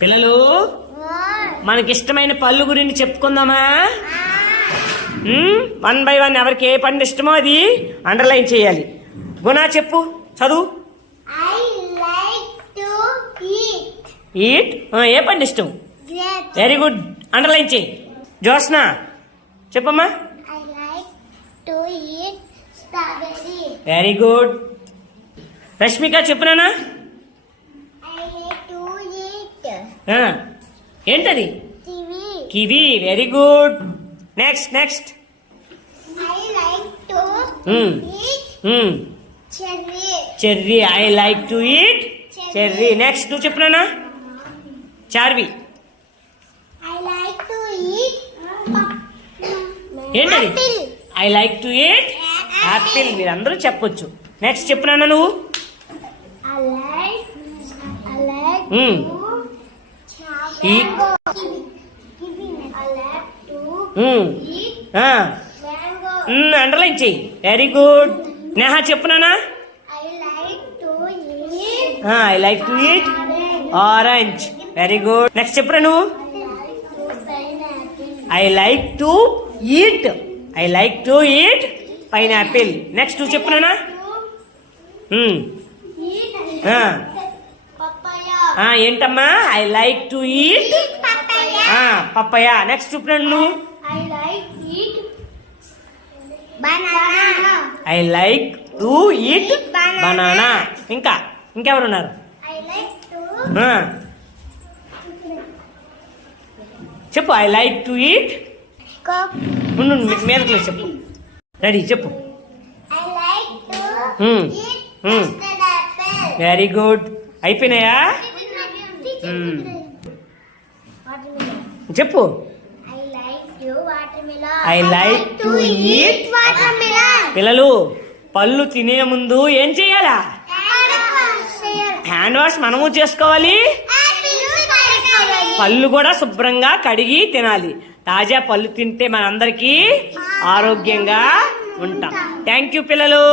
పిల్లలు మనకిష్టమైన పళ్ళు గురించి చెప్పుకుందామా? 1 by 1 ఎవరికి ఏ పండు ఇష్టమో అది అండర్లైన్ చేయాలి. గుణ చెప్పు, చదువు. ఈట్ ఏ పండు ఇష్టం? వెరీ గుడ్, అండర్లైన్ చేయి. జోష్న చెప్పమ్మా. Very good. రష్మిక చెప్పునా? ఏంటది? Kiwi. Very good. Next next. Cherry. I like to eat cherry. Next నువ్వు చెప్పునా? చార్వి. ఏంటది? I like to eat apple. మీరందరూ చెప్పొచ్చు. నెక్స్ట్ చెప్పునా నువ్వు? అండర్లైన్ చెయ్యి. Very good. నేహా చెప్పునా? I like to eat orange. Very good. Next చెప్పురా నువ్వు? I like to eat pineapple. Next నువ్వు చెప్పునా? ఏంటమ్మా? I like to eat papaya. Next చెప్పురా నువ్వు? I like to eat banana. ఇంకెవరున్నారు? చెప్పు. ఐ లైక్ టు ఈట్ మీదకి చెప్పు. రెడీ చెప్పు. Very good. అయిపోయినాయా? చెప్పు. I like to eat. పిల్లలు పళ్ళు తినే ముందు ఏం చెయ్యాలా? హ్యాండ్ వాష్ మనము చేసుకోవాలి. పళ్ళు కూడా శుభ్రంగా కడిగి తినాలి. తాజా పళ్ళు తింటే మనందరికీ ఆరోగ్యంగా ఉంటాం. థ్యాంక్ యూ పిల్లలు.